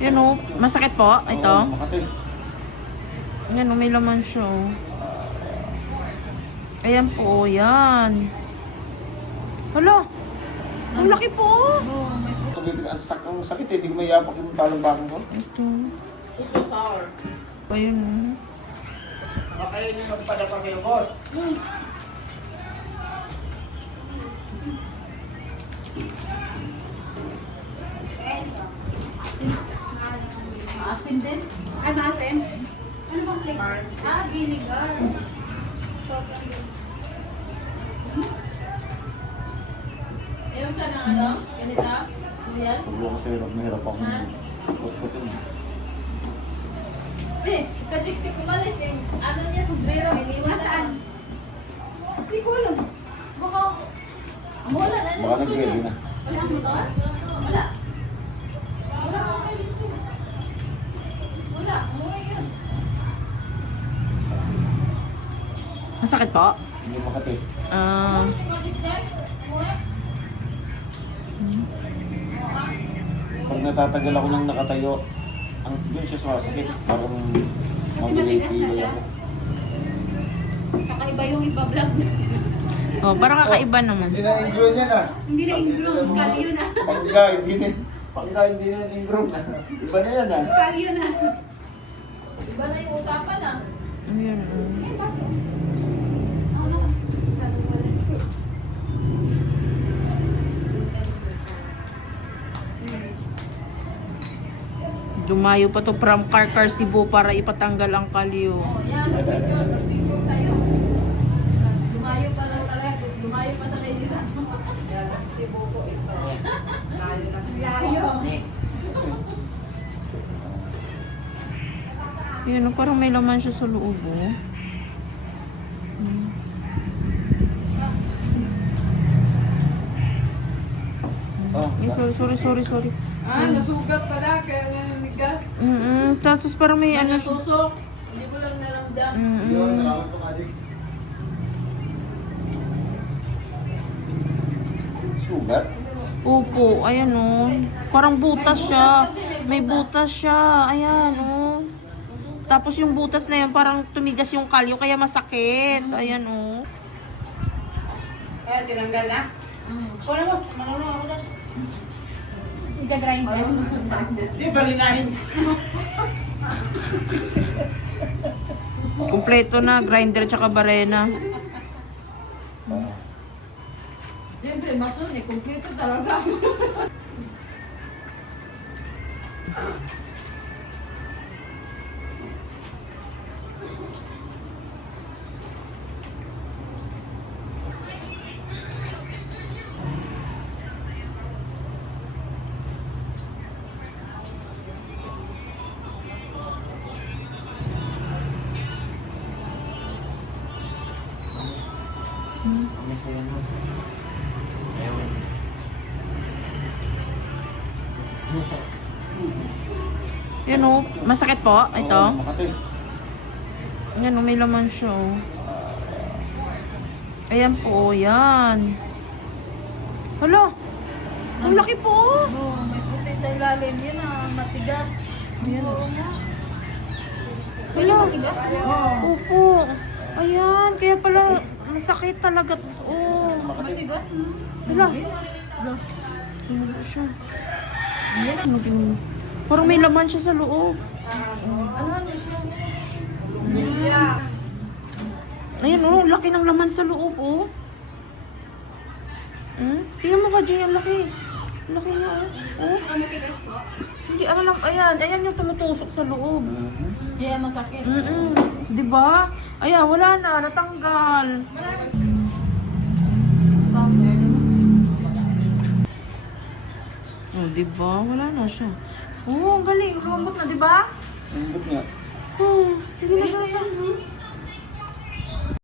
Yan o, masakit po ito. Oo, Makati. Yan o, may laman siya o. Ayan po, yan. Hala, ang laki po. Ang sakit eh, hindi ko mayapak yung talong-bakang ko. Ito. Ito sour. Ayun o. Makain nyo magpada pa kayo, boss. Asin din? Ay, maasim? Ano bang flavor? Ah, vinegar. Salt lang din. Ayun ka ng ano? Ganito? Ayan? Pag ako sa hirap, mahirap ako. Put yun. Eh, kajik-tik umalis yung ano niya, sombrero. Iniwan Nasaan? Hindi ko alam. Baka, wala na. Baka nag-ready na. Wala ang motor? Wala. Wala ko kayo dito. Wala. Umuwi yun. Masakit po? Hindi Makati. Ah, Pag natatagal ako nang nakatayo, ang doon siya sumasakit. Parang mabiliay-pilay ako. Kakaiba yung iba-vlog. oh, parang kakaiba naman. Hindi na ingrown yan ah. Hindi na ingrown. Kalyo na. Pagka hindi na ingrown na. Iba na yan ah. Kalyo na. Iba na yung usapan ah. Ayun o. Dumayo pa to from Karkar, Cebu para ipatanggal ang kalyo. Oh, yan. Picture. Picture tayo. Lumayo pa lang talaga. Lumayo pa sa Maynila. Yan, Cebu po ito. Layo na. Layo. Yun o, parang may laman siya sa loob o. Oh, Sorry. Ah, nasugat pala. Kaya namigas. Tapos parang may ano. Nasusok. Hindi ko lang naramdam. sugat. Opo, ayan o. Parang butas siya. May butas siya. Ayan o. Tapos yung butas na yun, parang tumigas yung kalyo, kaya masakit. Ayan o. Kaya tinanggal na. Kunin mo, manunong ako dyan. Iga-grind na. Di ba rinahin? Kumpleto na, grinder tsaka barena. Siyempre, masun eh. Kompleto talaga. Yan o, masakit po ito. Oo, Makati. Yan o, may laman siya o. Ayan po, yan. Hala, ang laki po. Oo, may puti sa ilalim. Yan ah, matigas. Yan. Wala matigas. Oo. Opo. Ayan, kaya pala masakit talaga. Oh, Matigas, no? hala. Lo. Ano ba siya? Yan ah. Ano ginawa? Parang may laman siya sa loob. Ano siya? Ayan oh, laki ng laman sa loob oh. Tingnan mo ka, Jay, ang laki. Ang laki niya oh. Matigas po. Hindi, ano lang, ayan yung tumutusok sa loob. Kaya masakit. Di ba? Ayan, wala na, natanggal. Oh, di ba? Wala na siya. Oh, ang galing. Robot na, di ba? Ang gut nga. Oh, hindi na siya.